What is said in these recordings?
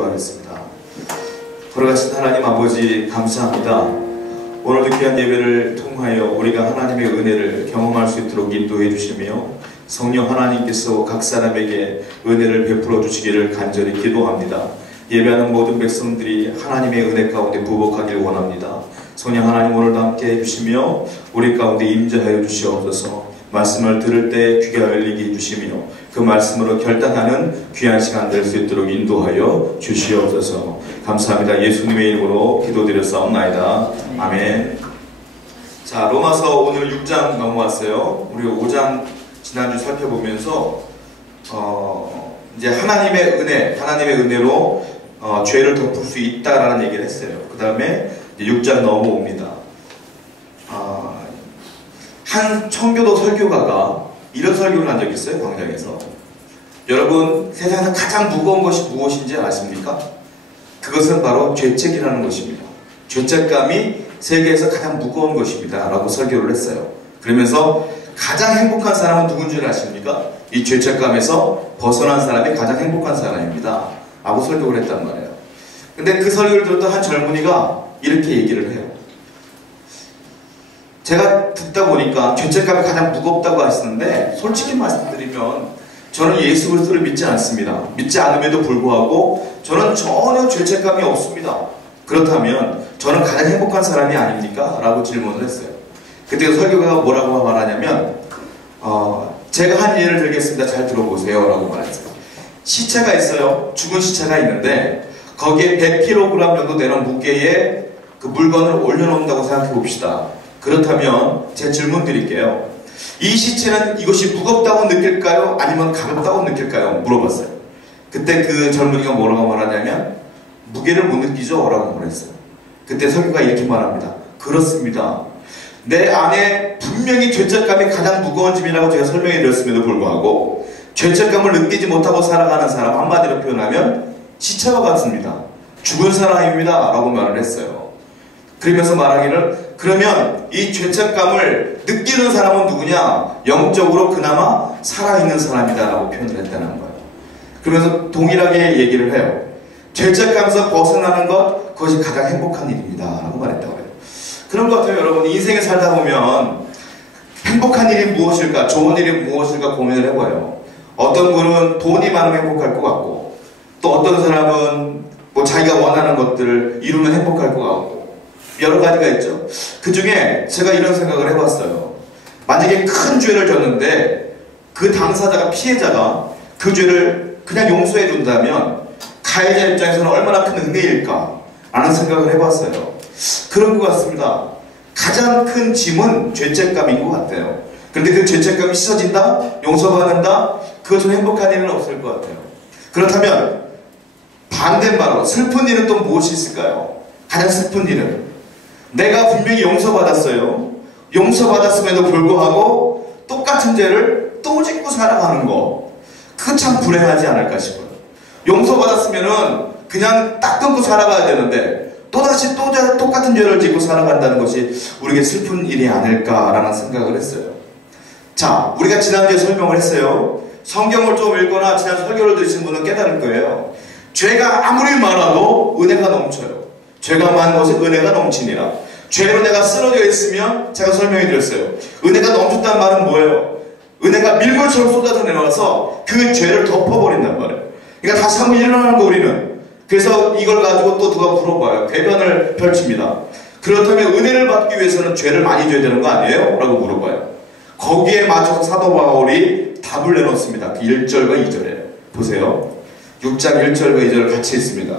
기도하겠습니다. 걸어가신 하나님 아버지 감사합니다. 오늘도 귀한 예배를 통하여 우리가 하나님의 은혜를 경험할 수 있도록 인도해 주시며 성령 하나님께서 각 사람에게 은혜를 베풀어 주시기를 간절히 기도합니다. 예배하는 모든 백성들이 하나님의 은혜 가운데 부복하길 원합니다. 성령 하나님 오늘도 함께 해주시며 우리 가운데 임재하여 주시옵소서. 말씀을 들을 때 귀가 열리게 해주시며 그 말씀으로 결단하는 귀한 시간 될 수 있도록 인도하여 주시옵소서. 감사합니다. 예수님의 이름으로 기도드렸사옵나이다. 아멘. 자, 로마서 오늘 6장 넘어왔어요. 우리 5장 지난주 살펴보면서 이제 하나님의 은혜로 죄를 덮을 수 있다라는 얘기를 했어요. 그 다음에 6장 넘어옵니다. 한 청교도 설교가가 이런 설교를 한 적이 있어요. 광장에서. 여러분, 세상에서 가장 무거운 것이 무엇인지 아십니까? 그것은 바로 죄책이라는 것입니다. 죄책감이 세계에서 가장 무거운 것입니다 라고 설교를 했어요. 그러면서 가장 행복한 사람은 누군지 아십니까? 이 죄책감에서 벗어난 사람이 가장 행복한 사람입니다 라고 설교를 했단 말이에요. 근데 그 설교를 들었던 한 젊은이가 이렇게 얘기를 해요. 제가 듣다 보니까 죄책감이 가장 무겁다고 하시는데 솔직히 말씀드리면 저는 예수 그리스도를 믿지 않습니다. 믿지 않음에도 불구하고 저는 전혀 죄책감이 없습니다. 그렇다면 저는 가장 행복한 사람이 아닙니까? 라고 질문을 했어요. 그때 설교가가 뭐라고 말하냐면 제가 한 예를 들겠습니다. 잘 들어보세요 라고 말했어요. 시체가 있어요. 죽은 시체가 있는데 거기에 100kg 정도 되는 무게의 그 물건을 올려놓는다고 생각해 봅시다. 그렇다면 제 질문 드릴게요. 이 시체는 이것이 무겁다고 느낄까요? 아니면 가볍다고 느낄까요? 물어봤어요. 그때 그 젊은이가 뭐라고 말하냐면 무게를 못 느끼죠? 라고 말했어요. 그때 설교가 이렇게 말합니다. 그렇습니다. 내 안에 분명히 죄책감이 가장 무거운 짐이라고 제가 설명해 드렸음에도 불구하고 죄책감을 느끼지 못하고 살아가는 사람, 한마디로 표현하면 시체와 같습니다. 죽은 사람입니다 라고 말을 했어요. 그러면서 말하기를 그러면 이 죄책감을 느끼는 사람은 누구냐? 영적으로 그나마 살아있는 사람이다 라고 표현을 했다는 거예요. 그러면서 동일하게 얘기를 해요. 죄책감에서 벗어나는 것, 그것이 가장 행복한 일입니다 라고 말했다고 해요. 그런 것 같아요. 여러분, 인생에 살다 보면 행복한 일이 무엇일까, 좋은 일이 무엇일까 고민을 해봐요. 어떤 분은 돈이 많으면 행복할 것 같고, 또 어떤 사람은 뭐 자기가 원하는 것들을 이루면 행복할 것 같고, 여러 가지가 있죠. 그 중에 제가 이런 생각을 해봤어요. 만약에 큰 죄를 졌는데 그 당사자가, 피해자가 그 죄를 그냥 용서해 준다면 가해자 입장에서는 얼마나 큰 은혜일까 라는 생각을 해봤어요. 그런 것 같습니다. 가장 큰 짐은 죄책감인 것 같아요. 그런데 그 죄책감이 씻어진다? 용서받는다? 그것은 행복한 일은 없을 것 같아요. 그렇다면 반대말로 슬픈 일은 또 무엇이 있을까요? 가장 슬픈 일은 내가 분명히 용서받았어요. 용서받았음에도 불구하고 똑같은 죄를 또 짓고 살아가는 거, 그거 참 불행하지 않을까 싶어요. 용서받았으면은 그냥 딱 끊고 살아가야 되는데 또다시 똑같은 죄를 짓고 살아간다는 것이 우리에게 슬픈 일이 아닐까라는 생각을 했어요. 자, 우리가 지난주에 설명을 했어요. 성경을 좀 읽거나 지난 설교를 들으신 분은 깨달을 거예요. 죄가 아무리 많아도 은혜가 넘쳐요. 죄가 많은 것에 은혜가 넘치니라. 죄로 내가 쓰러져 있으면 제가 설명해 드렸어요. 은혜가 넘쳤다는 말은 뭐예요? 은혜가 밀물처럼 쏟아져 내려와서 그 죄를 덮어버린단 말이에요. 그러니까 다시 한번 일어나는 거 우리는. 그래서 이걸 가지고 또 누가 물어봐요. 궤변을 펼칩니다. 그렇다면 은혜를 받기 위해서는 죄를 많이 져야 되는 거 아니에요? 라고 물어봐요. 거기에 맞춰서 사도 바울이 답을 내놓습니다. 그 1절과 2절에 보세요. 6장 1절과 2절 같이 있습니다.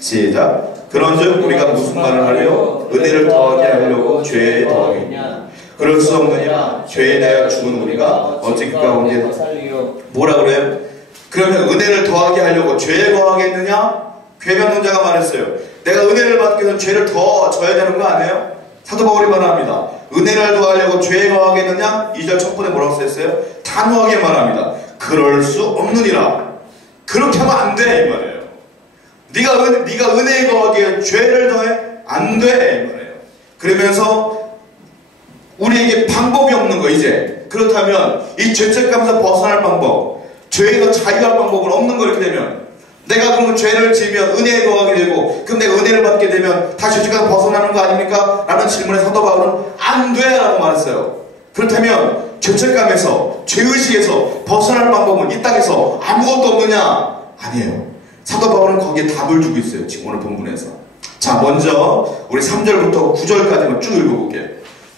시작. 그런즉 우리가 무슨 말을 하려? 은혜를 더하게 하려고 죄에 더하겠냐? 그럴 수 없느냐? 죄에 대하여 죽은 우리가 어찌 그 가운데 뭐라 그래요? 그러면 은혜를 더하게 하려고 죄에 더하겠느냐? 궤변 논자가 말했어요. 내가 은혜를 받기 위해서 죄를 더 져야 되는 거 아니에요? 사도 바울이 말합니다. 은혜를 더하려고 죄에 더하겠느냐? 2절 첫 번에 뭐라고 써있어요? 단호하게 말합니다. 그럴 수 없느니라. 그렇게 하면 안 돼 이 말이에요. 네가 은혜에 더하기에 죄를 더해? 안 돼 이 말이에요. 그러면서 우리에게 방법이 없는 거 이제. 그렇다면 이 죄책감에서 벗어날 방법, 죄에서 자유할 방법은 없는 거 이렇게 되면 내가 그러면 죄를 지으면 은혜에 거하게 되고, 그럼 내가 은혜를 받게 되면 다시 죄가 벗어나는 거 아닙니까? 라는 질문에 사도 바울은 안 돼! 라고 말했어요. 그렇다면 죄책감에서, 죄의식에서 벗어날 방법은 이 땅에서 아무것도 없느냐? 아니에요. 사도 바울은 거기에 답을 주고 있어요. 지금 오늘 본문에서. 자, 먼저 우리 3절부터 9절까지만 쭉 읽어볼게요.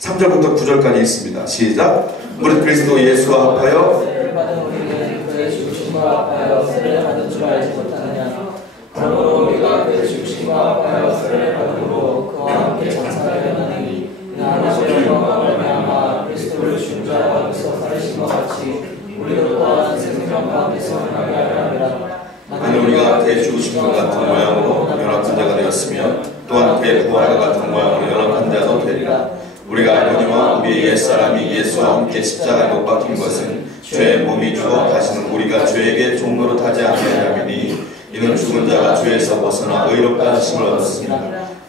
3절부터 9절까지 있습니다. 시작. 무릇 그리스도 예수와 합하여 세례를 받은 우리는 그의 죽으심과 합하여 세례를 받은 줄 알지 못하느냐. 그러므로 우리가 그의 죽으심과 합하여 세례를 받음으로 그와 함께 장사되었나니 이는 하나님의 영광을 말미암아 그리스도를 죽은 자 가운데서 살리신 것 같이 우리도 또한 새 생명 가운데서 행하게 하려 함이라. 만일 우리가 그의 죽으심과 같은 모양으로 연합한 자가 되었으며 또한 그의 부활과 같은 모양으로 연합한 자도 되리라. 우리가 알거니와 우리의 옛사람이 예수와 함께 십자가에 못 박힌 것은 죄의 몸이 죽어 다시는 우리가 죄에게 종로로 타지 아니하리니 이는 죽은 자가 죄에서 벗어나 의롭다 하심을 얻었습니다.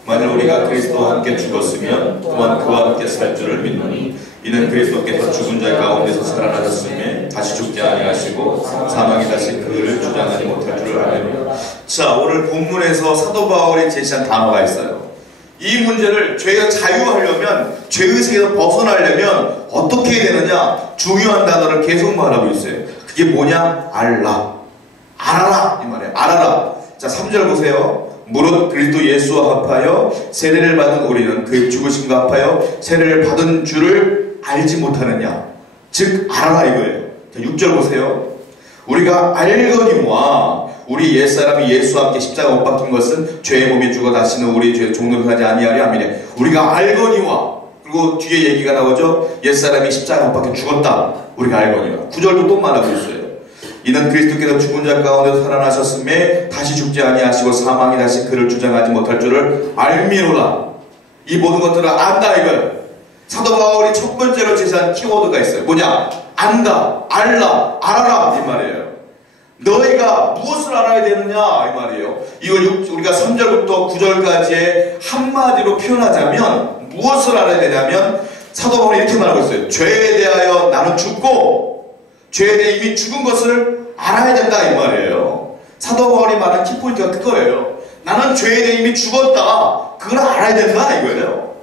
만일 우리가 그리스도와 함께 죽었으면 또한 그와 함께 살 줄을 믿노니 이는 그리스도께서 죽은 자 가운데서 살아나셨음에 다시 죽지 아니하시고 사망이 다시 그를 주장하지 못할 줄을 알며. 자, 오늘 본문에서 사도 바울이 제시한 단어가 있어요. 이 문제를 죄에서 자유하려면, 죄의식에서 벗어나려면 어떻게 해야 되느냐? 중요한 단어를 계속 말하고 있어요. 그게 뭐냐? 알라. 알아라. 이 말이에요. 알아라. 자, 3절 보세요. 무릇 그리스도 예수와 합하여 세례를 받은 우리는 그의 죽으심과 합하여 세례를 받은 줄을 알지 못하느냐? 즉 알아라 이거예요. 자, 6절 보세요. 우리가 알거니와 우리 옛사람이 예수와 함께 십자가 못 박힌 것은 죄의 몸이 죽어 다시는 우리 죄의 종로로 하지 아니하리 아미네. 우리가 알거니와, 그리고 뒤에 얘기가 나오죠. 옛사람이 십자가 못 박혀 죽었다. 우리가 알거니와. 9절도 또 말하고 있어요. 이는 그리스도께서 죽은 자 가운데서 살아나셨음에 다시 죽지 아니하시고 사망이 다시 그를 주장하지 못할 줄을 알미노라. 이 모든 것들을 안다 이거예요. 사도 바울이 첫 번째로 제시한 키워드가 있어요. 뭐냐? 안다, 알라, 알아라 이 말이에요. 너희가 무엇을 알아야 되느냐 이 말이에요. 이걸 우리가 3절부터 9절까지의 한마디로 표현하자면 무엇을 알아야 되냐면 사도 바울이 이렇게 말하고 있어요. 죄에 대하여 나는 죽고 죄에 대해 이미 죽은 것을 알아야 된다 이 말이에요. 사도 바울이 말한 키포인트가 그거예요. 나는 죄에 대해 이미 죽었다. 그걸 알아야 된다 이거예요.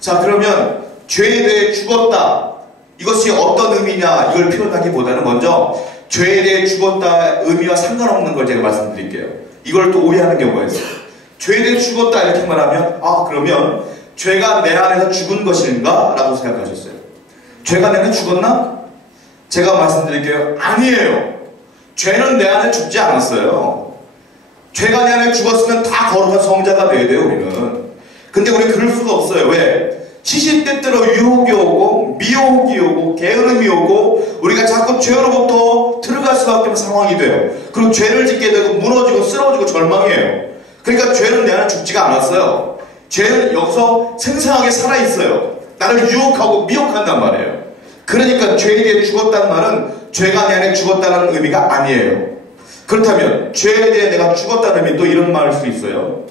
자, 그러면 죄에 대해 죽었다. 이것이 어떤 의미냐 이걸 표현하기보다는 먼저 죄에 대해 죽었다 의미와 상관없는 걸 제가 말씀드릴게요. 이걸 또 오해하는 경우가 있어요. 죄에 대해 죽었다 이렇게 말하면 그러면 죄가 내 안에서 죽은 것인가? 라고 생각하셨어요. 죄가 내 안에 죽었나? 제가 말씀드릴게요. 아니에요. 죄는 내 안에 죽지 않았어요. 죄가 내 안에 죽었으면 다 거룩한 성자가 돼야 돼요 우리는. 근데 우리 그럴 수가 없어요. 왜? 시시때때로 유혹이 오고 미혹이 오고 게으름이 오고 우리가 자꾸 죄로부터 들어갈 수밖에 없는 상황이 돼요. 그리고 죄를 짓게 되고 무너지고 쓰러지고 절망해요. 그러니까 죄는 내 안에 죽지가 않았어요. 죄는 여기서 생생하게 살아있어요. 나를 유혹하고 미혹한단 말이에요. 그러니까 죄에 대해 죽었다는 말은 죄가 내 안에 죽었다는 의미가 아니에요. 그렇다면 죄에 대해 내가 죽었다는 의미 또 이런 말일 수 있어요.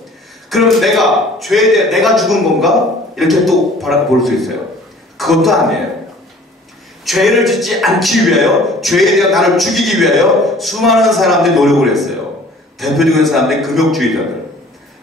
그러면 내가 죄에 대해 내가 죽은 건가? 이렇게 또 볼 수 있어요. 그것도 아니에요. 죄를 짓지 않기 위하여, 죄에 대해 나를 죽이기 위하여 수많은 사람들이 노력을 했어요. 대표적인 사람들이 금욕주의자들.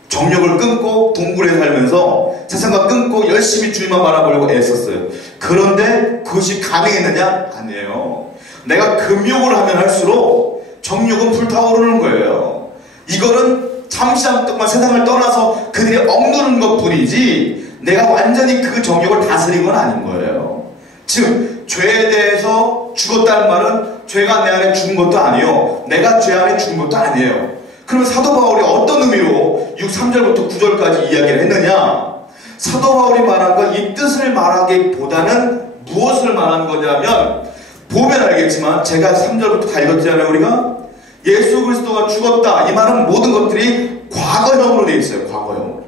정욕을 끊고 동굴에 살면서 세상과 끊고 열심히 주님만 바라보려고 애썼어요. 그런데 그것이 가능했느냐? 아니에요. 내가 금욕을 하면 할수록 정욕은 불타오르는 거예요. 이거는 잠시 동안 세상을 떠나서 그들이 억누르는 것 뿐이지 내가 완전히 그 정욕을 다스린 건 아닌 거예요. 즉 죄에 대해서 죽었다는 말은 죄가 내 안에 죽은 것도 아니에요. 내가 죄 안에 죽은 것도 아니에요. 그러면 사도 바울이 어떤 의미로 3절부터 9절까지 이야기를 했느냐? 사도 바울이 말한 건 이 뜻을 말하기보다는 무엇을 말한 거냐면 보면 알겠지만 제가 3절부터 다 읽었잖아요. 우리가 예수 그리스도가 죽었다 이 말은 모든 것들이 과거형으로 되어 있어요. 과거형으로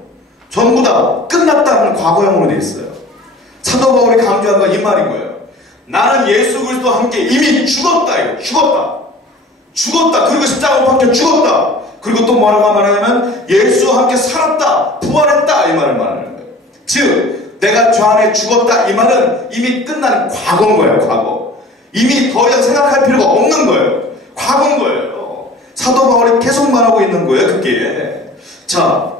전부 다 끝났다는 과거형으로 되어 있어요. 사도 바울이 강조한 건 이 말인 거예요. 나는 예수 그리스도와 함께 이미 죽었다 이거. 죽었다 그리고 십자가 못 박혀 죽었다. 그리고 또 뭐라고 말하냐면 예수와 함께 살았다 부활했다 이 말을 말하는 거예요. 즉 내가 저 안에 죽었다 이 말은 이미 끝난 과거인 거예요. 과거. 이미 더 이상 생각할 필요가 없는 거예요. 과거인 거예요. 사도 바울이 계속 말하고 있는 거예요, 그게. 자,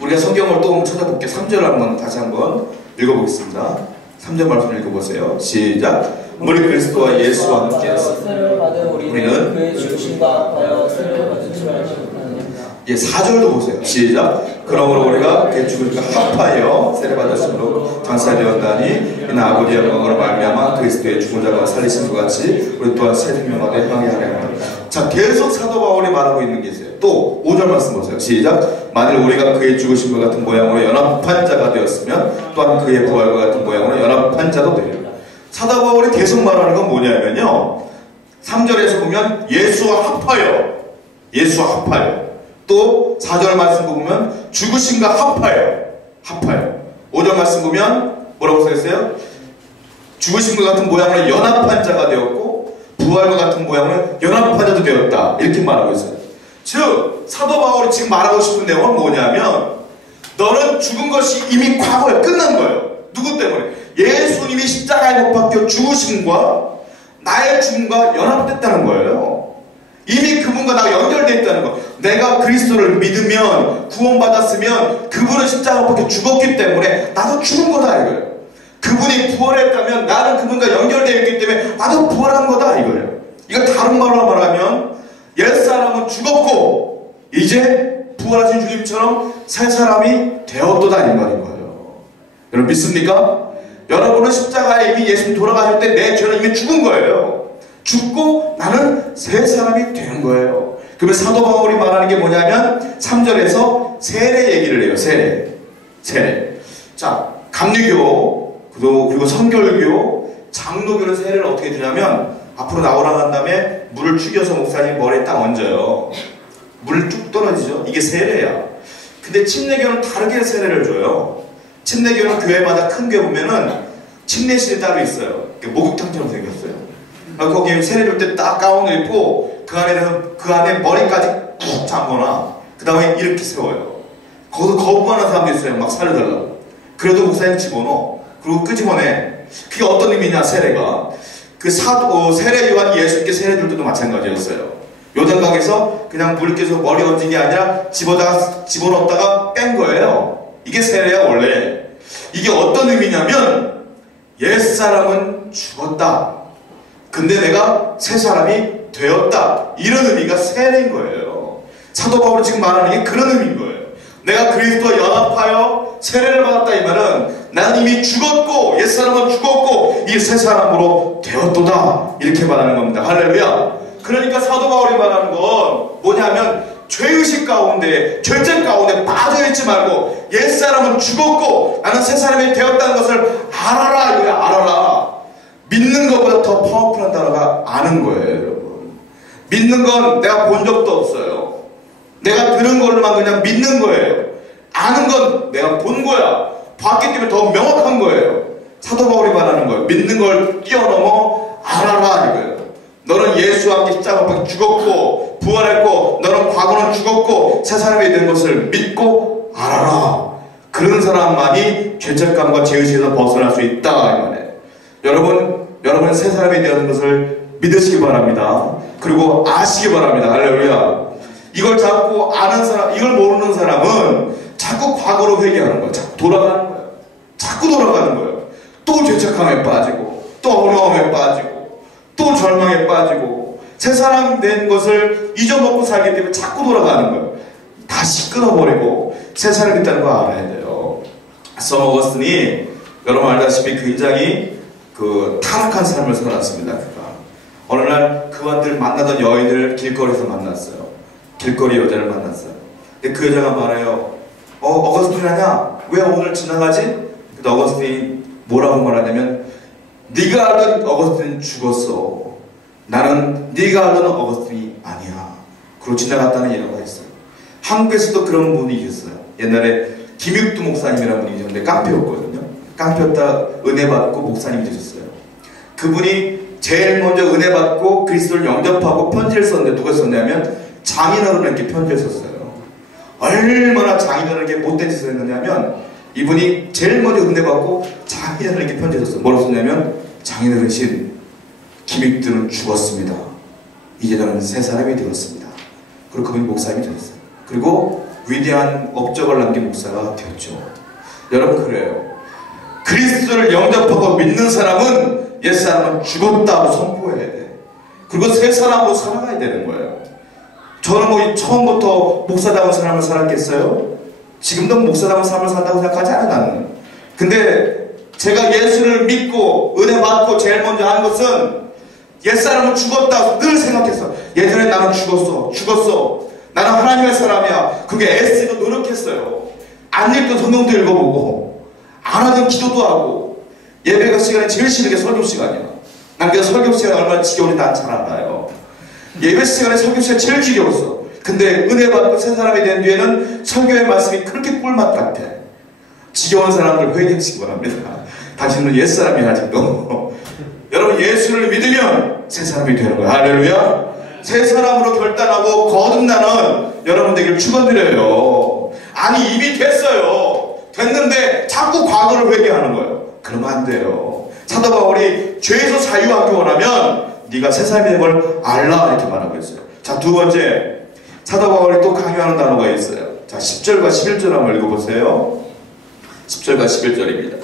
우리가 성경을 또 찾아볼게요. 3절을 한번 다시 한번 읽어보겠습니다. 3절 말씀 읽어보세요. 시작. 우리 그리스도와 예수와 함께 세례를 받은 우리는 그의 죽으심과 합하여 세례를 받은 줄 알지 못하느냐. 예, 4절도 보세요. 시작. 그러므로 우리가 그의 죽으심과 합하여 세례 받았으므로 장사되었다니 이는 아버지의 영광으로 말미암아 그리스도의 죽은 자가 살리신 것 같이 우리 또한 새 생명과 해방이 하려 합니다. 자, 계속 사도 바울이 말하고 있는 게 있어요. 또 5절 말씀 보세요. 시작. 만일 우리가 그의 죽으심과 같은 모양으로 연합한 자가 되었으면 또한 그의 부활과 같은 모양으로 연합한 자도 되리라. 사도 바울이 계속 말하는 건 뭐냐면요, 3절에서 보면 예수와 합하여, 예수와 합하여, 또 4절 말씀 보면 죽으심과 합하여, 합하여, 5절 말씀 보면 뭐라고 써있어요? 죽으심과 같은 모양으로 연합한 자가 되었고 부활과 같은 모양으로 연합한 자도 되었다, 이렇게 말하고 있어요. 즉 사도 바울이 지금 말하고 싶은 내용은 뭐냐면, 너는 죽은 것이 이미 과거에 끝난 거예요. 누구 때문에? 예수님이 십자가에 못 박혀 죽으심과 나의 죽음과 연합됐다는 거예요. 이미 그분과 나가 연결되어 있다는 거. 내가 그리스도를 믿으면, 구원받았으면 그분은 십자가에 못 박혀 죽었기 때문에 나도 죽은 거다, 이거예요. 그분이 부활했다면 나는 그분과 연결되어 있기 때문에 나도 부활한 거다, 이거예요. 이거 다른 말로 말하면 옛사람은 죽었고 이제 부활하신 주님처럼 새 사람이 되었도다, 이 말인 거예요. 여러분 믿습니까? 여러분은 십자가에 이미 예수님 돌아가실 때 내 죄는 이미 죽은 거예요. 죽고 나는 새 사람이 되는 거예요. 그러면 사도 바울이 말하는 게 뭐냐면 3절에서 세례 얘기를 해요. 세례. 자, 감리교 그리고 선결교, 장로교는 세례를 어떻게 주냐면 앞으로 나오라 한 다음에 물을 죽여서 목사님 머리에 딱 얹어요. 물을 쭉 떨어지죠. 이게 세례야. 근데 침례교는 다르게 세례를 줘요. 침례교는 교회마다 큰 교회 보면은 침례실이 따로 있어요. 목욕탕처럼 생겼어요. 거기에 세례 줄 때 딱 가운을 입고 그 안에 머리까지 푹 잠거나 그 다음에 이렇게 세워요. 거기서 거부하는 사람도 있어요. 막 살려달라고. 그래도 목사님 집어넣어. 그리고 끄집어내. 그게 어떤 의미냐, 세례가. 세례 요한이 예수님께 세례 줄 때도 마찬가지였어요. 요단강에서 그냥 물 껴서 머리 얹은 게 아니라 집어넣었다가 뺀 거예요. 이게 세례야, 원래. 이게 어떤 의미냐면, 옛사람은 죽었다. 근데 내가 새 사람이 되었다. 이런 의미가 세례인 거예요. 사도 바울이 지금 말하는 게 그런 의미인 거예요. 내가 그리스도와 연합하여 세례를 받았다, 이 말은 나는 이미 죽었고 옛사람은 죽었고 이 새 사람으로 되었도다, 이렇게 말하는 겁니다. 할렐루야. 그러니까 사도 바울이 말하는 건 뭐냐면, 죄의식 가운데, 죄책 가운데 빠져있지 말고 옛사람은 죽었고 나는 새 사람이 되었다는 것을 알아라, 이거야. 알아라. 믿는 것보다 더 파워풀한 단어가 아는 거예요, 여러분. 믿는 건 내가 본 적도 없어요. 내가 들은 걸로만 그냥 믿는 거예요. 아는 건 내가 본 거야. 봤기 때문에 더 명확한 거예요. 사도 바울이 말하는 거예요. 믿는 걸 뛰어넘어 알아라, 이거예요. 너는 예수와 함께 십자가에 못 박혀 죽었고 부활했고 너는 과거는 죽었고 새 사람이 된 것을 믿고 알아라. 그런 사람만이 죄책감과 죄의식에서 벗어날 수 있다, 이 말이에요. 여러분 새 사람이 되는 것을 믿으시기 바랍니다. 그리고 아시기 바랍니다. 할렐루야. 이걸 자꾸 아는 사람, 이걸 모르는 사람은 자꾸 과거로 회귀하는 거예요. 자꾸 돌아가는 거예요. 자꾸 돌아가는 거예요. 또 죄책감에 빠지고 또 어려움에 빠지고 또 절망에 빠지고 새 사람 된 것을 잊어먹고 살기 때문에 자꾸 돌아가는 거예요. 다시 끊어버리고 새 사람이 있다는 거 알아야 돼요. 성 어거스틴이 여러분 알다시피 굉장히 타락한 삶을 살았습니다. 그가 어느 날 그와 늘 만나던 여인을 길거리에서 만났어요. 길거리 여자를 만났어요. 근데 그 여자가 말해요. 어거스틴 아냐? 왜 오늘 지나가지? 근데 어거스틴이 뭐라고 말하냐면, 네가 알던 어거스틴은 죽었어. 나는 네가 알던 어거스틴이 아니야. 그러고 지나갔다는 예화가 있어요. 한국에서도 그런 분이 계셨어요. 옛날에 김육두 목사님이라는 분이 계셨는데 깡패였거든요. 깡패였다 은혜 받고 목사님이 되셨어요. 그분이 제일 먼저 은혜 받고 그리스도를 영접하고 편지를 썼는데 누가 썼냐면 장인어른에게 편지를 썼어요. 얼마나 장인어른에게 못된 짓을 했느냐면, 이분이 제일 먼저 은혜 받고 장인어른에게 편지를 썼어요. 뭐라고 썼냐면, 장인어른신 김익두는 죽었습니다. 이제 저는 새 사람이 되었습니다. 그리고 그분이 목사님이 되었어요. 그리고 위대한 업적을 남긴 목사가 되었죠. 여러분, 그래요. 그리스도를 영접하고 믿는 사람은 옛사람은 죽었다고 선포해야 돼. 그리고 새 사람으로 살아가야 되는 거예요. 저는 뭐 처음부터 목사다운 삶을 살았겠어요? 지금도 목사다운 삶을 산다고 생각하지 않아요, 나는. 근데 제가 예수를 믿고 은혜 받고 제일 먼저 하는 것은 옛사람은 죽었다 늘 생각했어. 예전에 나는 죽었어. 나는 하나님의 사람이야. 그게 애쓰고 노력했어요. 안 읽던 성경도 읽어보고 안 하던 기도도 하고. 예배가 시간에 제일 싫은 게 설교 시간이야. 난 그래서 설교 시간이 얼마나 지겨운지 난 잘 알아요. 예배 시간에 설교 시간이 제일 지겨웠어. 근데 은혜 받고 새 사람이 된 뒤에는 설교의 말씀이 그렇게 꿀맛 같아. 지겨운 사람들 회개 신고합니다. 당신은 옛사람이 아직도. 여러분, 예수를 믿으면 새 사람이 되는 거야. 할렐루야. 새 사람으로 결단하고 거듭나는 여러분 되기를 축원드려요. 아니, 이미 됐어요. 됐는데 자꾸 과거를 회개하는 거예요. 그러면 안 돼요. 사도 바울이 죄에서 자유하기 원하면 네가 새 사람이 된 걸 알라, 이렇게 말하고 있어요. 자, 두 번째, 사도 바울이 또 강요하는 단어가 있어요. 자, 10절과 11절 한번 읽어보세요. 10절과 11절입니다.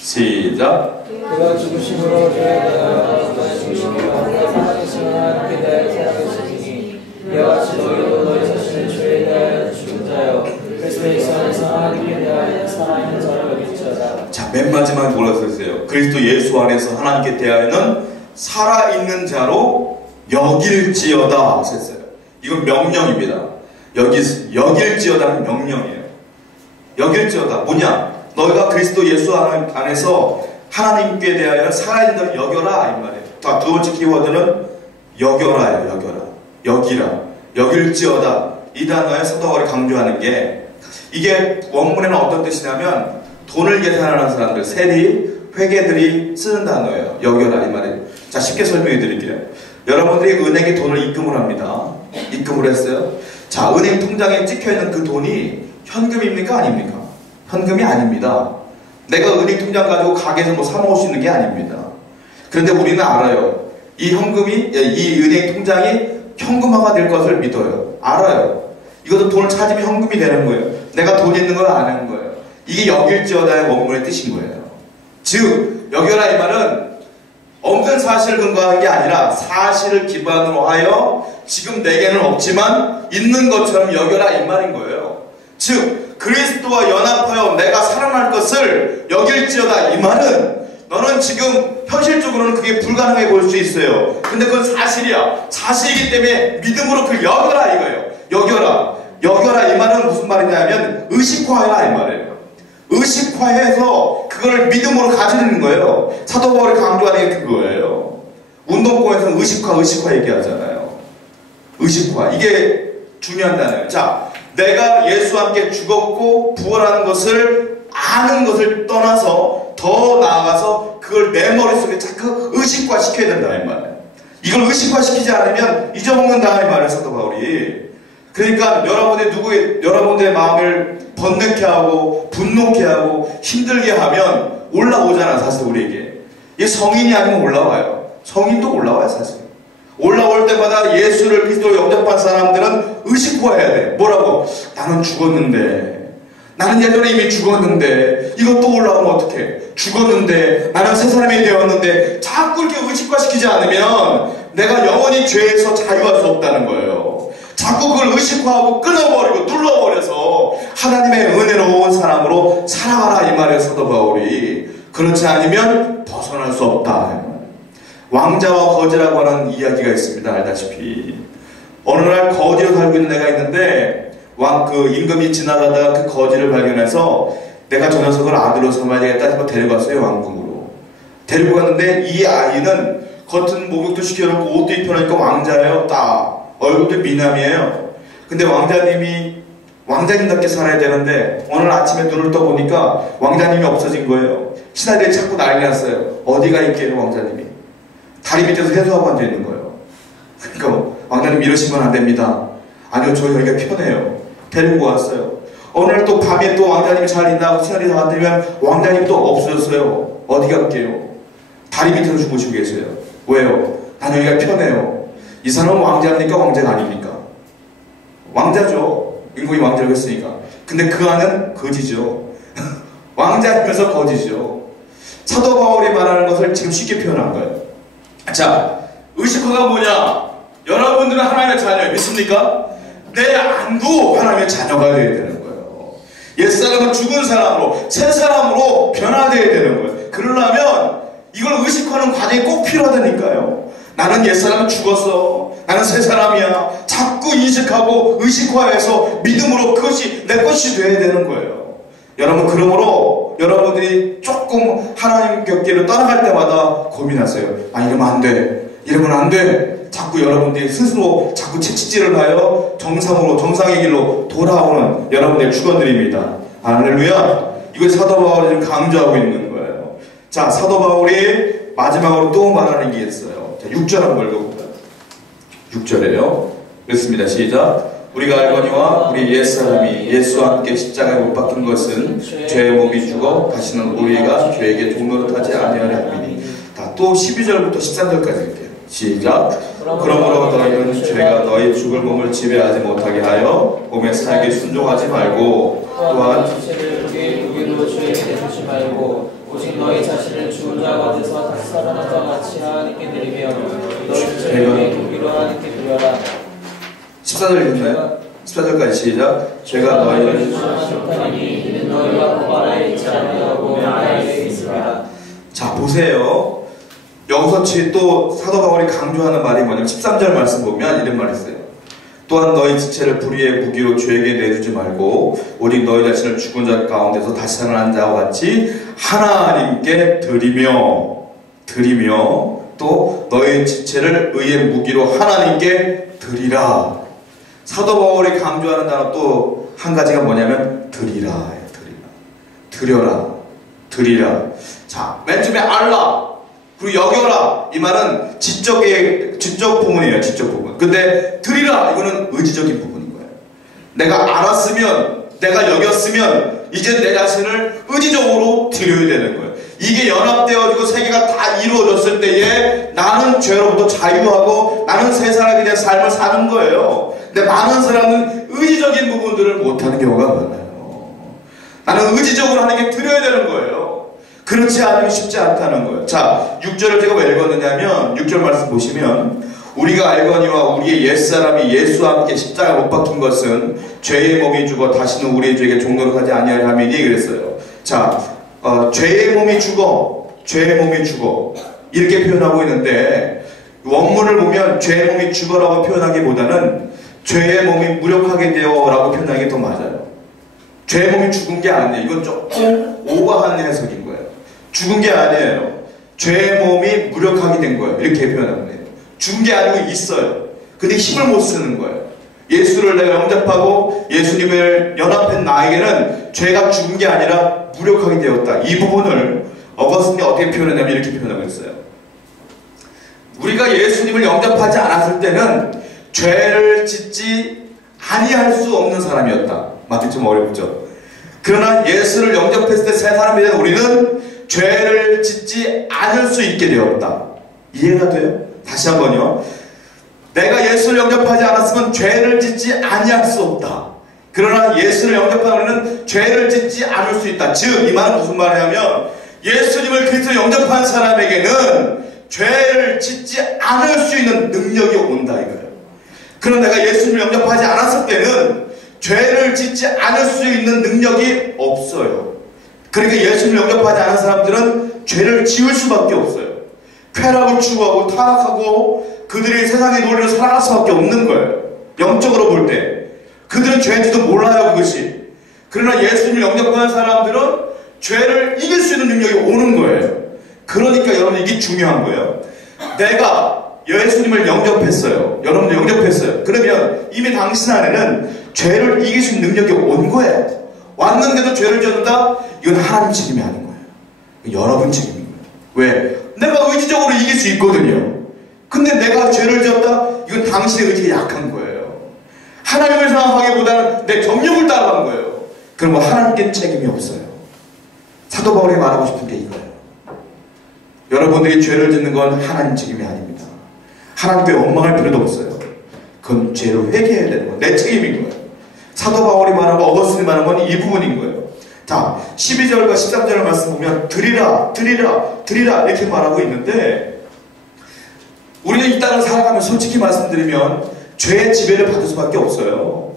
시작. 그가 죽으심으로 죄에 대하여 그가 죽으심으로 우리가 살아계시는 하나님께 대하여 살아계시니 이와 같이 너희도 너희 자신의 죄에 대하여 죽은 자여 그리스도 예수 안에서 하나님께 대하여 살아있는 자를 여길지어다. 자, 맨 마지막에 뭐라고 썼어요? 그리스도 예수 안에서 하나님께 대하여는 살아있는 자로 여길지어다 썼어요. 이건 명령입니다. 여길지어다는 명령이에요. 여길지어다 뭐냐? 너희가 그리스도 예수 안에서 하나님께 대하여 살아있는 자로 여겨라, 이 말이에요. 자, 두 번째 키워드는 여겨라예요. 여기라. 여길지어다. 이 단어에 사도 바울이 강조하는 게, 이게 원문에는 어떤 뜻이냐면 돈을 계산하는 사람들, 세리, 회계들이 쓰는 단어예요. 여겨라, 이 말이에요. 자, 쉽게 설명해 드릴게요. 여러분들이 은행에 돈을 입금을 합니다. 입금을 했어요. 자, 은행 통장에 찍혀있는 그 돈이 현금입니까? 아닙니까? 현금이 아닙니다. 내가 은행 통장 가지고 가게에서 뭐 사먹을 수 있는 게 아닙니다. 그런데 우리는 알아요. 이 은행 통장이 현금화가 될 것을 믿어요. 알아요. 이것도 돈을 찾으면 현금이 되는 거예요. 내가 돈 있는 걸 아는 거예요. 이게 여길지어다의 원문의 뜻인 거예요. 즉, 여겨라 이 말은 없는 사실을 근거하는 게 아니라 사실을 기반으로 하여 지금 내게는 없지만 있는 것처럼 여겨라, 이 말인 거예요. 즉, 그리스도와 연합하여 내가 살아날 것을 여길지어다, 이 말은 너는 지금 현실적으로는 그게 불가능해 보일 수 있어요. 근데 그건 사실이야. 사실이기 때문에 믿음으로 그걸 여겨라, 이거예요. 여겨라 이 말은 무슨 말이냐면 의식화해라, 이 말이에요. 의식화해서 그거를 믿음으로 가지는 거예요. 사도 바울이 강조하는 게 그거예요. 운동권에서는 의식화 얘기하잖아요. 의식화, 이게 중요한 단어예요. 자, 내가 예수와 함께 죽었고 부활하는 것을 아는 것을 떠나서 더 나아가서 그걸 내 머릿속에 자꾸 의식화 시켜야 된다, 이 말이에요. 이걸 의식화 시키지 않으면 잊어먹는다, 이 말이에요, 사도 바울이. 그러니까 여러분들의 마음을 번뇌케 하고 분노케 하고 힘들게 하면 올라오잖아, 사실 우리에게. 이게 성인이 아니면 올라와요. 성인도 올라와요, 사실. 올라올 때마다 예수를 그리스도로 영접한 사람들은 의식화해야 돼. 뭐라고? 나는 죽었는데, 나는 예전에 이미 죽었는데 이것도 올라오면 어떡해? 죽었는데, 나는 새 사람이 되었는데, 자꾸 이렇게 의식화시키지 않으면 내가 영원히 죄에서 자유할 수 없다는 거예요. 자꾸 그걸 의식화하고 끊어버리고 눌러버려서 하나님의 은혜로운 사람으로 살아가라, 이 말이에요, 사도 바울이. 그렇지 않으면 벗어날 수 없다. 왕자와 거지라고 하는 이야기가 있습니다. 알다시피 어느 날 거지로 살고 있는 애가 있는데 그 임금이 지나가다가 그 거지를 발견해서 내가 저 녀석을 아들로 삼아야 되겠다 해서 데려갔어요, 왕궁으로. 데리고 갔는데 이 아이는 겉은 목욕도 시켜놓고 옷도 입혀놓으니까 왕자예요. 딱 얼굴도 미남이에요. 근데 왕자님답게 살아야 되는데 어느 아침에 눈을 떠보니까 왕자님이 없어진 거예요. 신하들이 자꾸 난리 났어요. 어디가 있게요, 왕자님이. 다리 밑에서 해수하고 앉아있는 거예요. 그러니까 왕자님 이러시면 안 됩니다. 아니요, 저 여기가 편해요. 데리고 왔어요. 어느 날 또 밤에 또 왕자님이 잘 있나 신하들이 다 왔더니 왕자님이 또 없어졌어요. 어디 갈게요? 다리 밑에서 주무시고 계세요. 왜요? 난 여기가 편해요. 이 사람은 왕자입니까? 왕자가 아닙니까? 왕자죠. 인공이 왕자라고 했으니까. 근데 그 안은 거지죠. 왕자이면서 거지죠. 사도 바울이 말하는 것을 지금 쉽게 표현한 거예요. 자, 의식화가 뭐냐? 여러분들은 하나님의 자녀예요. 믿습니까? 내 안도 하나님의 자녀가 되어야 되는 거예요. 옛사람은 죽은 사람으로, 새 사람으로 변화되어야 되는 거예요. 그러려면 이걸 의식화하는 과정이 꼭 필요하다니까요. 나는 옛사람은 죽었어. 나는 새 사람이야. 자꾸 인식하고 의식화해서 믿음으로 그것이 내 것이 되어야 되는 거예요. 여러분, 그러므로 여러분들이 조금 하나님 곁길을 떠나갈 때마다 고민하세요. 아, 이러면 안 돼. 이러면 안 돼. 자꾸 여러분들이 스스로 자꾸 채찍질을 하여 정상의 길로 돌아오는 여러분들의 축원드립니다. 할렐루야. 이걸 사도 바울이 지금 강조하고 있는 거예요. 자, 사도 바울이 마지막으로 또 말하는 게 있어요. 자, 6절 한번 읽어볼까요? 6절에요. 읽습니다. 시작. 우리가 알거니와 우리 옛사람이 예수와 함께 십자가에 못 박힌 것은 죄의 몸이 죽어 다시는 우리가 죄에게 종노릇하지 아니하려 함이니. 또 12절부터 13절까지 읽게요. 시작. 그러므로 너희는 죄가 너희 죽을 몸을 지배하지 못하게 하여 몸의 사역에 순종하지 말고, 또한 지체를 무기로 죄에게 내주지 말고 오직 너희 자신을 죽은 자 가운데서 다시 살아난 자 같이 하나님께 드리며 너희 지체를 무기로 하나님께 드려라. 14절 읽나요? 14절까지 시작. 죄가 너희를 못하니 이는 너희가 고발하여 있지 아니하고 나에 있습니다. 자, 보세요. 여기서 또 사도 바울이 강조하는 말이 뭐냐면 13절 말씀 보면 이런 말이 있어요. 또한 너희 지체를 불의의 무기로 죄에게 내주지 말고 오직 너희 자신을 죽은 자 가운데서 다시 살아난 자와 같이 하나님께 드리며 또 너희 지체를 의의 무기로 하나님께 드리라. 사도 바울이 강조하는 단어 또 한 가지가 뭐냐면 드리라. 드려라. 자, 맨 처음에 알라, 그리고 여겨라, 이 말은 지적 부분이에요. 지적 부분. 근데 드리라, 이거는 의지적인 부분인 거예요. 내가 알았으면, 내가 여겼으면 이제 내 자신을 의지적으로 드려야 되는 거예요. 이게 연합되어지고 세계가 다 이루어졌을 때에 나는 죄로부터 자유하고 나는 새 사람에 대한 삶을 사는 거예요. 근데 많은 사람은 의지적인 부분들을 못하는 경우가 많아요. 나는 의지적으로 하는 게 드려야 되는 거예요. 그렇지 않으면 쉽지 않다는 거예요. 자, 6절을 제가 왜 읽었느냐면 6절 말씀 보시면 우리가 알거니와 우리의 옛사람이 예수와 함께 십자가에 못 박힌 것은 죄의 몸이 죽어 다시는 우리의 죄에게 종노릇하지 아니할 함이니 그랬어요. 자, 죄의 몸이 죽어 이렇게 표현하고 있는데 원문을 보면 죄의 몸이 죽어라고 표현하기보다는 죄의 몸이 무력하게 되어라고 표현하는 게 더 맞아요. 죄의 몸이 죽은 게 아니에요. 이건 조금 오버한 해석인 거예요. 죽은 게 아니에요. 죄의 몸이 무력하게 된 거예요. 이렇게 표현하면 돼요. 죽은 게 아니고 있어요. 근데 힘을 못 쓰는 거예요. 예수를 내가 영접하고 예수님을 연합한 나에게는 죄가 죽은 게 아니라 무력하게 되었다. 이 부분을 어거스틴이 어떻게 표현했냐면 이렇게 표현하고 있어요. 우리가 예수님을 영접하지 않았을 때는 죄를 짓지 아니할 수 없는 사람이었다. 맞기 좀 어렵죠. 그러나 예수를 영접했을 때 새 사람이 된 우리는 죄를 짓지 않을 수 있게 되었다. 이해가 돼요? 다시 한번요. 내가 예수를 영접하지 않았으면 죄를 짓지 아니할 수 없다. 그러나 예수를 영접한 우리는 죄를 짓지 않을 수 있다. 즉, 이 말은 무슨 말이냐면 예수님을 그리스도 영접한 사람에게는 죄를 짓지 않을 수 있는 능력이 온다 이거예요. 그러나 내가 예수님을 영접하지 않았을 때는 죄를 짓지 않을 수 있는 능력이 없어요. 그러니까 예수님을 영접하지 않은 사람들은 죄를 지을 수밖에 없어요. 쾌락을 추구하고 타락하고 그들이 세상의 논리로 살아갈 수밖에 없는 거예요. 영적으로 볼 때. 그들은 죄인지도 몰라요, 그것이. 그러나 예수님을 영접하는 사람들은 죄를 이길 수 있는 능력이 오는 거예요. 그러니까 여러분 이게 중요한 거예요. 내가 예수님을 영접했어요. 여러분들 영접했어요. 그러면 이미 당신 안에는 죄를 이길 수 있는 능력이 온 거예요. 왔는데도 죄를 지었다? 이건 하나님 책임이 아닌 거예요. 여러분 책임인 거예요. 왜? 내가 의지적으로 이길 수 있거든요. 근데 내가 죄를 지었다? 이건 당신의 의지가 약한 거예요. 하나님을 생각하기보다는 내 정욕을 따라간 거예요. 그럼 하나님께 책임이 없어요. 사도 바울이 말하고 싶은 게 이거예요. 여러분들이 죄를 짓는 건 하나님 책임이 아닙니다. 하나님께 원망할 필요도 없어요. 그건 죄를 회개해야 되는 거예요. 내 책임인 거예요. 사도 바울이 말하고 어거스틴이 말한 건 이 부분인 거예요. 자, 12절과 13절을 말씀 보면 드리라, 드리라, 드리라 이렇게 말하고 있는데 우리는 이 땅을 살아가면 솔직히 말씀드리면 죄의 지배를 받을 수밖에 없어요.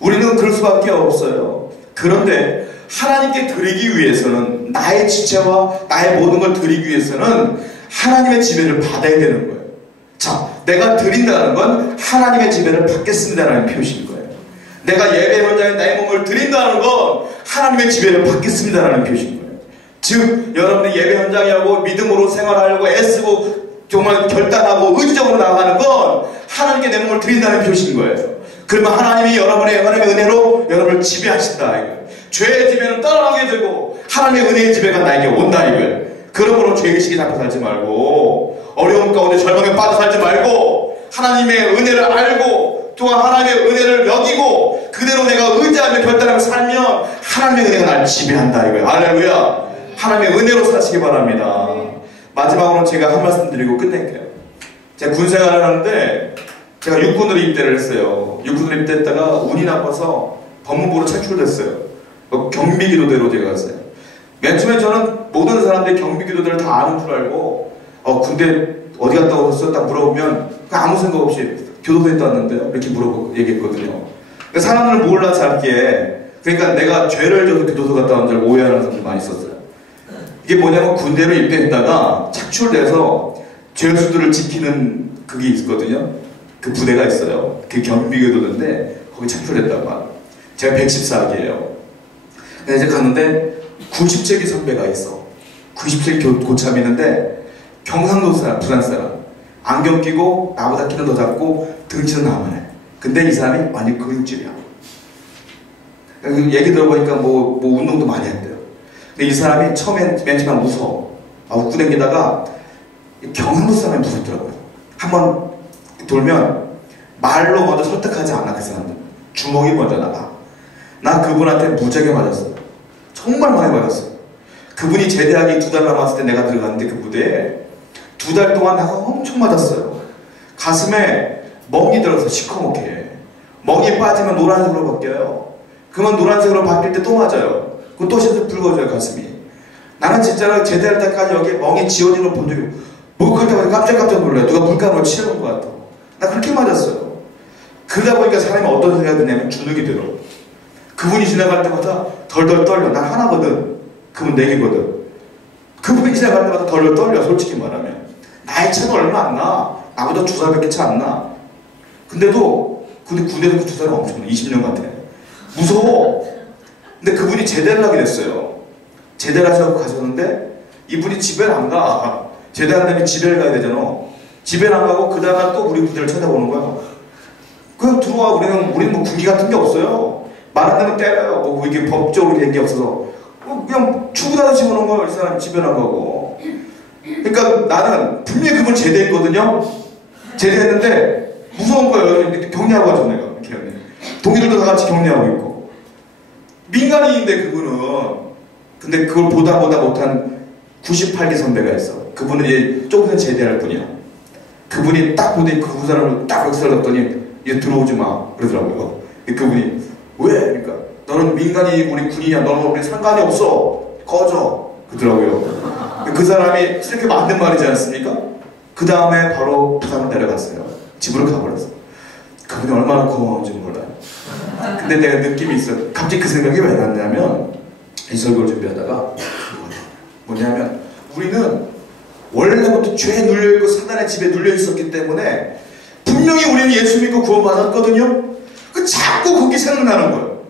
우리는 그럴 수밖에 없어요. 그런데 하나님께 드리기 위해서는 나의 지체와 나의 모든 걸 드리기 위해서는 하나님의 지배를 받아야 되는 거예요. 자, 내가 드린다는 건 하나님의 지배를 받겠습니다라는 표시인 거예요. 내가 예배 현장에 나의 몸을 드린다는 건 하나님의 지배를 받겠습니다라는 표시인 거예요. 즉 여러분이 예배 현장에 하고 믿음으로 생활하려고 애쓰고 정말 결단하고 의지적으로 나아가는 건 하나님께 내 몸을 드린다는 표시인 거예요. 그러면 하나님이 하나님의 은혜로 여러분을 지배하신다 이거예요. 죄의 지배는 떠나게 되고 하나님의 은혜의 지배가 나에게 온다 이거예요. 그러므로 죄의식에 잡혀 살지 말고 어려움 가운데 절망에 빠져 살지 말고 하나님의 은혜를 알고 또한 하나님의 은혜를 여기고 그대로 내가 의지하며 결단하며 살면 하나님의 은혜가 날 지배한다 이거예요. 할렐루야. 하나님의 은혜로 사시기 바랍니다. 마지막으로 제가 한 말씀 드리고 끝낼게요. 제가 군생활을 하는데 제가 육군으로 입대를 했어요. 육군으로 입대했다가 운이 나빠서 법무부로 차출됐어요. 경비기도대로 제가 갔어요. 맨 처음에 저는 모든 사람들이 경비기도대를 다 아는 줄 알고 군대 어디 갔다 오셨어? 딱 물어보면 아무 생각 없이 교도소에 있다 왔는데요? 이렇게 얘기했거든요. 그러니까 사람들은 몰라 짧게. 그러니까 내가 죄를 져서 교도소 갔다 온 줄 오해하는 사람들 많이 있었어요. 이게 뭐냐면 군대로 입대했다가 착출돼서 죄수들을 지키는 그게 있거든요. 그 부대가 있어요. 그게 경비교도인데 거기 착출했다가 제가 114기예요. 이제 갔는데 90세기 선배가 있어. 90세기 고참이 있는데 경상도 사람, 부산 사람. 안경 끼고 나보다 키는 더 작고 등치는 나만해. 근데 이 사람이 완전 근육질이야. 얘기 들어보니까 뭐 운동도 많이 했대요. 근데 이 사람이 맨 처음에 무서워. 웃고 댕기다가 경상도 사람이 무섭더라고요. 한번 돌면 말로 먼저 설득하지 않아. 그 사람들 주먹이 먼저 나가. 나 그분한테 무지하게 맞았어요. 정말 많이 맞았어요. 그분이 제대하기 2달 남았을 때 내가 들어갔는데 그 무대에 2달 동안 나가 엄청 맞았어요. 가슴에 멍이 들어서 시커멓게. 멍이 빠지면 노란색으로 바뀌어요. 그러면 노란색으로 바뀔 때 또 맞아요. 그럼 또 붉어져요 가슴이. 나는 진짜로 제대할 때까지 여기 멍이 지워지는 걸 본 적이 목욕할 때마다 깜짝깜짝 놀라요. 누가 물감으로 칠해놓은 것 같아. 나 그렇게 맞았어요. 그러다 보니까 사람이 어떤 생각이 드냐면 주눅이 들어. 그분이 지나갈 때마다 덜덜 떨려. 난 하나거든. 그분 4개거든. 그분이 지나갈 때마다 덜덜 떨려. 솔직히 말하면 나의 차도 얼마 안 나. 나보다 2살밖에 차 안 나. 근데도 군대에서 그 2살은 엄청 나. 20년 같아. 무서워. 근데 그분이 제대를 하게 됐어요. 제대를 하셔서 가셨는데 이분이 집에를 안 가. 제대한다면 집에를 가야 되잖아. 집에를 안 가고 그 다음에 또 우리 부대를 찾아오는 거야. 그냥 들어와. 우리는 뭐 군기 같은 게 없어요. 말 안 되면 때려요. 뭐 이게 법적으로 된 게 없어서 그냥 추구하듯이 오는 거예요. 이 사람 집에 안 가고. 그러니까 나는 분명히 그분 제대했거든요. 제대했는데 무서운 거예요. 격리하고 가죠 내가. 이렇게 동기들도 다 같이 격리하고 있고. 민간인인데 그분은. 근데 그걸 보다 못한 98기 선배가 있어. 그분은 이제 조금 제대할 분이야. 그분이 딱 보더니 그 사람을 딱 역사를 했더니 이제 들어오지 마 그러더라고요. 그분이 왜? 그러니까 너는 민간인이 우리 군인이야. 너는 우리 상관이 없어. 꺼져. 그러더라고요. 그 사람이 이렇게 맞는 말이지 않습니까? 그 다음에 바로 부산으로 내려갔어요. 집으로 가버렸어. 그분이 얼마나 고마운지 몰라요. 근데 내가 느낌이 있어. 갑자기 그 생각이 왜 났냐면 이 설교를 준비하다가 뭐냐면 우리는 원래부터 죄에 눌려있고 사단의 집에 눌려있었기 때문에 분명히 우리는 예수 믿고 구원받았거든요. 그 자꾸 그게 생각나는 거예요.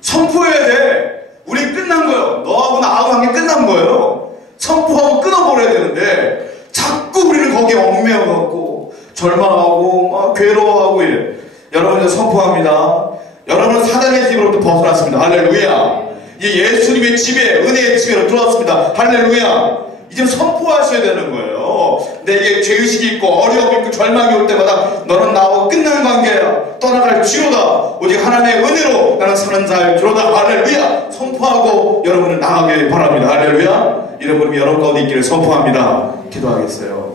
선포해야 돼. 우리 끝난 거예요. 너하고 나하고 한 게 끝난 거예요. 선포하고 끊어버려야 되는데 자꾸 우리는 거기에 얽매여갖고 절망하고 막 괴로워하고 이래. 여러분 이제 선포합니다. 여러분은 사단의 집으로부터 벗어났습니다. 할렐루야. 이제 예수님의 집에 은혜의 집에로 들어왔습니다. 할렐루야. 이제 선포하셔야 되는 거예요. 내게 죄의식이 있고 어려움이 있고 절망이 올 때마다 너는 나하고 끝난 관계야. 떠나갈 지로다. 오직 하나님의 은혜로 나는 사는 자일 지로다. 할렐루야. 선포하고 여러분을 나가길 바랍니다. 할렐루야. 이런 분이 여러분 가운데 있기를 선포합니다. 기도하겠어요.